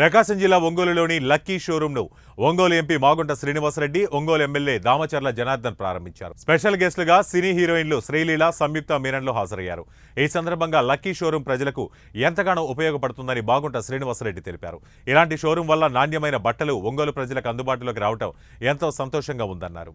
ప్రకాశం జిల్లా ఒంగోలులోని లక్కీ షోరూంను ఒంగోలు ఎంపీ మాగుంట శ్రీనివాసరెడ్డి, ఒంగోలు ఎమ్మెల్యే దామచర్ల జనార్దన్ ప్రారంభించారు. స్పెషల్ గెస్టులుగా సినీ హీరోయిన్లు శ్రీలీల, సంయుక్త మీనన్లు హాజరయ్యారు. ఈ సందర్భంగా లక్కీ షోరూం ప్రజలకు ఎంతగానో ఉపయోగపడుతుందని మాగుంట శ్రీనివాసరెడ్డి తెలిపారు. ఇలాంటి షోరూం వల్ల నాణ్యమైన బట్టలు ఒంగోలు ప్రజలకు అందుబాటులోకి రావడం ఎంతో సంతోషంగా ఉందన్నారు.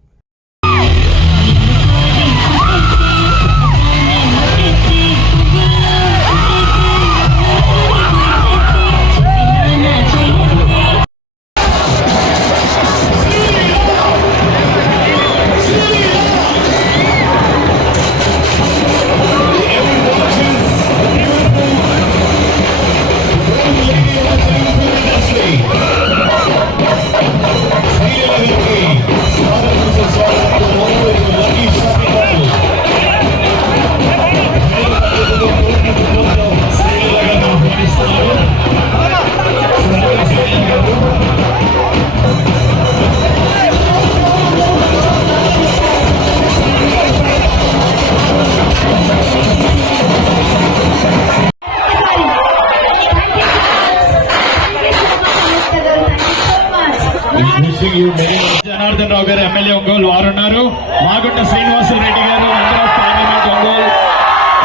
జనార్దన్ రావు గారు ఎమ్మెల్యే ఒంగోలు వారు ఉన్నారు. Magunta Srinivasareddy garu parliament Ongole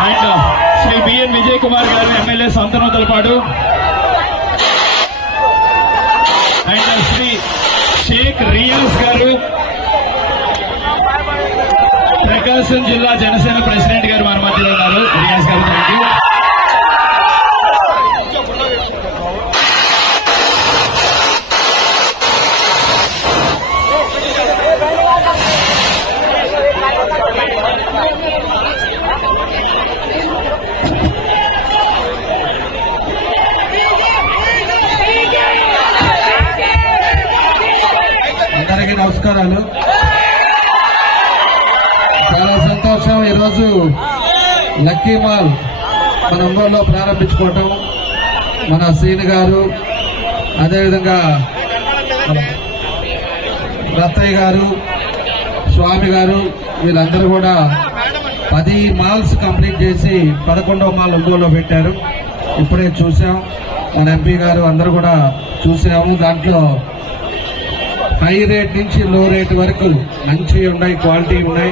and Shri BN Vijay Kumar garu MLA Santhanuthalapadu and Shri Sheikh Riyaz garu Prakasam జిల్లా జనసేన ప్రెసిడెంట్ గారు మన మధ్యలో ఉన్నారు. రియాజ్ గారు థ్యాంక్ యూ. అందరికీ నమస్కారాలు. చాలా సంతోషం ఈరోజు లక్కీ మాల్ మన ఒంగోలులో ప్రారంభించుకోవటం. మన శ్రీని గారు, అదేవిధంగా రత్తయ్య గారు, స్వామి గారు వీళ్ళందరూ కూడా 10 మాల్స్ కంప్లీట్ చేసి 11వ మాల్ ఒంగోలులో పెట్టారు. ఇప్పుడే చూసాం, మన ఎంపీ గారు అందరూ కూడా చూసాము. దాంట్లో హై రేట్ నుంచి లో రేట్ వరకు మంచి ఉన్నాయి, క్వాలిటీ ఉన్నాయి.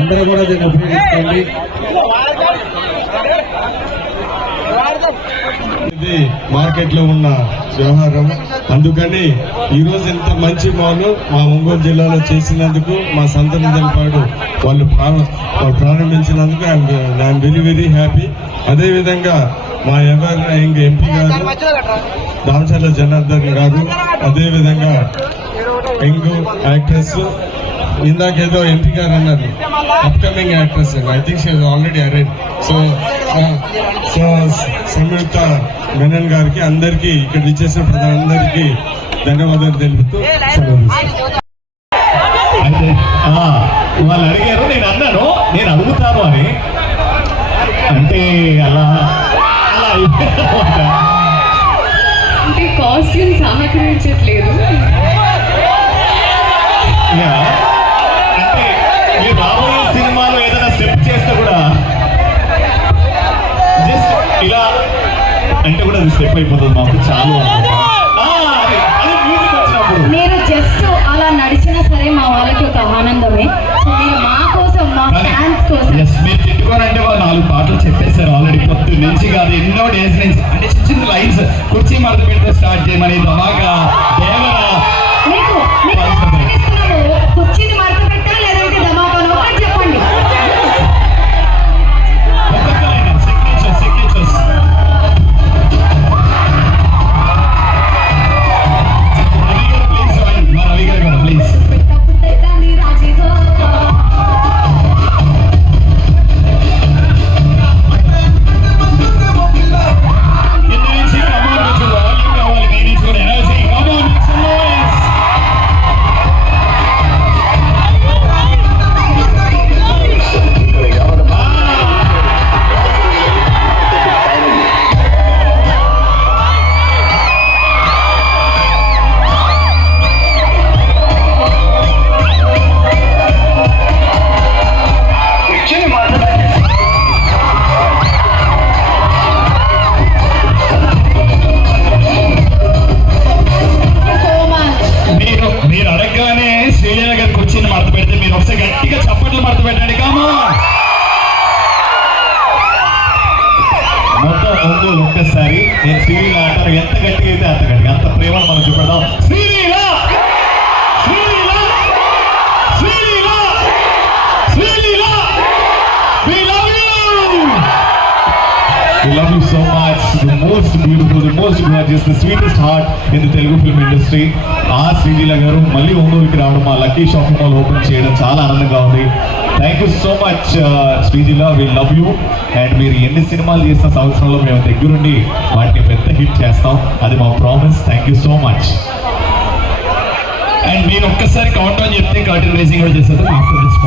అందరూ కూడా దీన్ని ఉపయోగించుకోండి. ఇది మార్కెట్ లో ఉన్న వ్యవహారం. అందుకని ఈ రోజు ఇంత మంచి మాల్ మా ఒంగోలు జిల్లాలో చేసినందుకు, మా సంతనోతలపాడు వాళ్ళు ప్రారంభించినందుకు ఐఎమ్ వెరీ వెరీ హ్యాపీ. అదేవిధంగా మా యంగ్ ఎంపీ గారు దామచర్ల జనార్దన్ గారు, అదేవిధంగా యంగ్ యాక్ట్రెస్ ఇందాకేదో ఎంపీ గారు అన్నారు upcoming actress, I think she already arrange. So Samyuktha Menon గారికి, అందరికీ ఇక్కడ ఇచ్చేసిన ప్రజలందరికీ ధన్యవాదాలు తెలుపుతూ అయితే వాళ్ళు అడిగారు, నేను అన్నాను నేను అడుగుతాను అని. అంటే అలా అంటే కాస్ట్యూమ్ సహకరించట్లేదు. అంటే మీరు రాబోయే సినిమాలో ఏదైనా స్టెప్ చేస్తే కూడా జస్ట్ ఇలా అంటే కూడా అది స్టెప్ అయిపోతుంది మాకు చాలు. అదే మ్యూజిక్ వచ్చినప్పుడు మీరు జస్ట్ అలా నడిచినా సరే మా వాళ్ళకి ఒక ఆనందమే. మీరు మా కోసం, మా ఫ్యాన్స్ కోసం. మీరు తిట్టుకోరంటే వాళ్ళు 4 పాటలు చెప్పేశారు ఆల్రెడీ. పొద్దు నుంచి కాదు, ఎన్నో డేస్ నుంచి. అంటే చిన్న చిన్న లైన్స్ కుర్చీ మడత పెడితే స్టార్ట్ చేయమని ధమాకా దేవరా కుర్చీని మడత పెట్టా లేదంటే ధమాకాను ఒకటి చెప్పండి. సిగ్నేచర్స్ రవి గారు ప్లీజ్. కింద నుంచి కమాండ్ కావాలి, నేను ఒంగోలు ఒక్కసారి నేను శ్రీలీల అంటాను, ఎంత గట్టిగా అయితే అంత గట్టిగా, అంత ప్రేమను మనం చూపెడదాం. Sreeleela Sreeleela Sreeleela Sreeleela we love you. We love you so much. The most beautiful, the most gorgeous, the sweetest heart in the Telugu film industry. Sreeleela గారు మళ్ళీ ఒంగోలుకి రావడం, మా లక్కీ షాపింగ్ మాల్ ఓపెన్ చేయడం చాలా ఆనందంగా ఉంది. Thank you so much Sreeleela, we love you. And మీరు ఎన్ని సినిమాలు చేసిన సంవత్సరంలో మేము దగ్గరుండి వాటిని పెద్ద హిట్ చేస్తాం, అది మా promise. Thank you so much. And మీరు ఒక్కసారి కౌంట్ డౌన్ చెప్తే కర్టన్ రేసింగ్ కూడా చేస్తారు ఆఫ్టర్ దిస్.